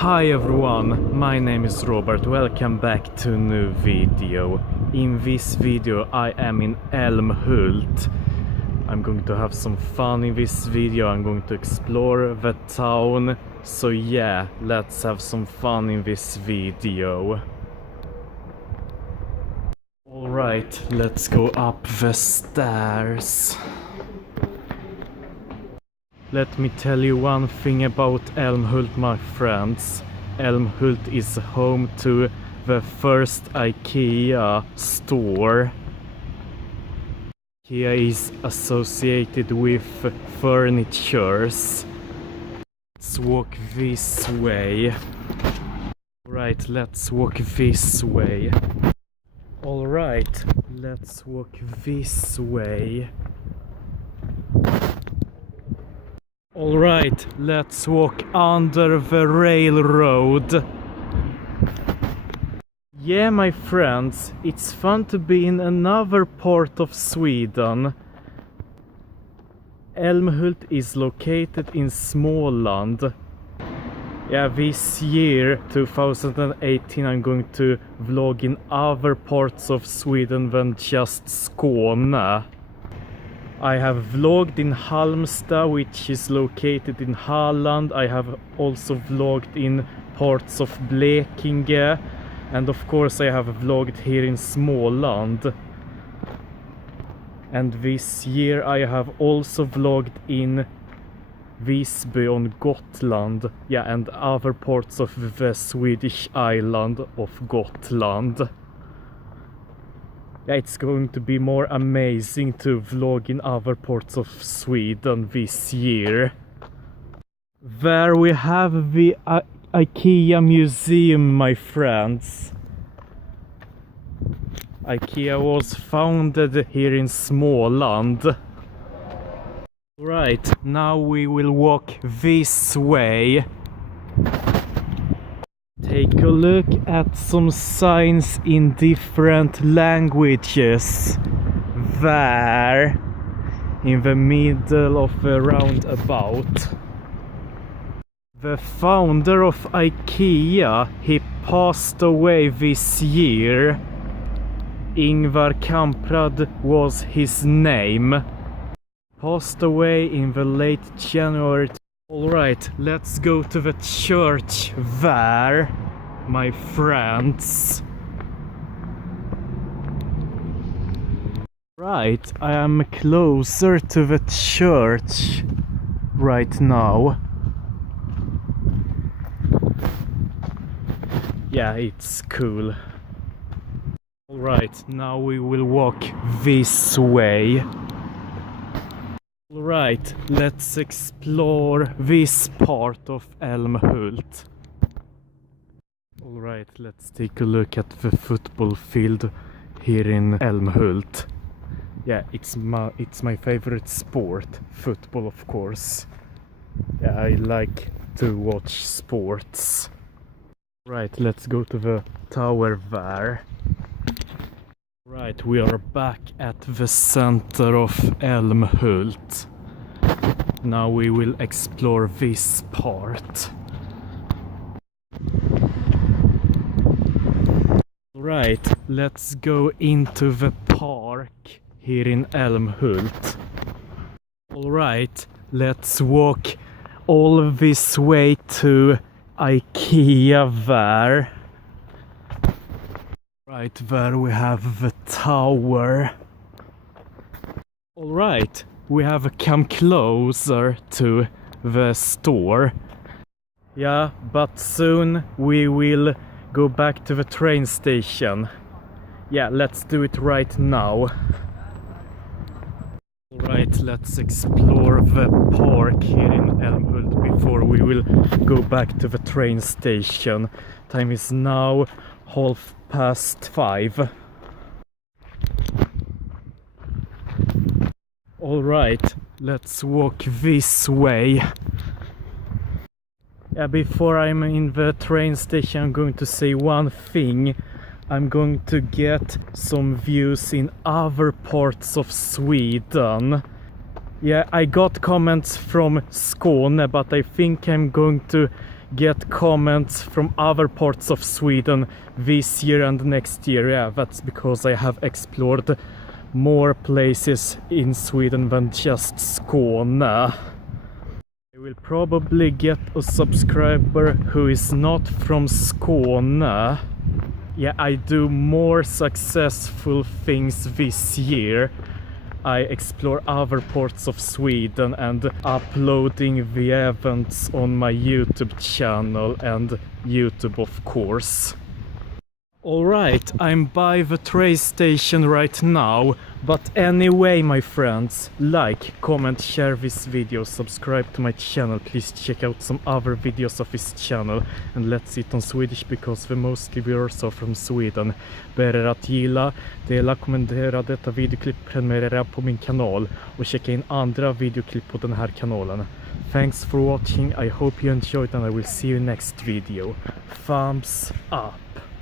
Hi everyone, my name is Robert, welcome back to a new video. In this video I am in Älmhult. I'm going to have some fun in this video, I'm going to explore the town. So yeah, let's have some fun in this video. Alright, let's go up the stairs. Let me tell you one thing about Älmhult, my friends. Älmhult is home to the first IKEA store. IKEA is associated with furnitures. Let's walk this way. Right, let's walk this way. Alright, let's walk this way. Alright, let's walk under the railroad. Yeah, my friends, it's fun to be in another part of Sweden. Älmhult is located in Småland. Yeah, this year, 2018, I'm going to vlog in other parts of Sweden than just Skåne. I have vlogged in Halmstad, which is located in Halland. I have also vlogged in parts of Blekinge. And of course I have vlogged here in Småland. And this year I have also vlogged in Visby on Gotland. Yeah, and other parts of the Swedish island of Gotland. Yeah, it's going to be more amazing to vlog in other parts of Sweden this year. There we have the IKEA Museum, my friends. IKEA was founded here in Småland. Right, now we will walk this way. Take a look at some signs in different languages. There, in the middle of the roundabout. The founder of IKEA, he passed away this year. Ingvar Kamprad was his name. Passed away in the late January. Alright, let's go to the church there, my friends. Right, I am closer to the church right now. Yeah, it's cool. Alright, now we will walk this way. Alright, let's explore this part of Älmhult. Alright, let's take a look at the football field here in Älmhult. Yeah, it's my favorite sport, football of course. Yeah, I like to watch sports. Right, let's go to the tower there. Right, we are back at the center of Älmhult. Now we will explore this part. Right, let's go into the park here in Älmhult. Alright, let's walk all this way to IKEA there. Right, there we have the tower. Alright, we have come closer to the store. Yeah, but soon we will go back to the train station. Yeah, let's do it right now. Alright, let's explore the park here in Älmhult before we will go back to the train station. Time is now 5:30. Alright, let's walk this way. Yeah, before I'm in the train station I'm going to say one thing. I'm going to get some views in other parts of Sweden. Yeah, I got comments from Skåne, but I think I'm going to get comments from other parts of Sweden this year and next year. Yeah, that's because I have explored more places in Sweden than just Skåne. I will probably get a subscriber who is not from Skåne. Yeah, I do more successful things this year. I explore other parts of Sweden and uploading the events on my YouTube channel and YouTube, of course. Alright, I'm by the train station right now, but anyway, my friends, like, comment, share this video, subscribe to my channel, please check out some other videos of this channel, and let's see it on Swedish because the mostly viewers are from Sweden. Ber er att gilla, dela, kommentera detta videoklipp, prenumerera på min kanal och checka in andra videoklipp på den här kanalen. Thanks for watching, I hope you enjoyed and I will see you next video. Thumbs up!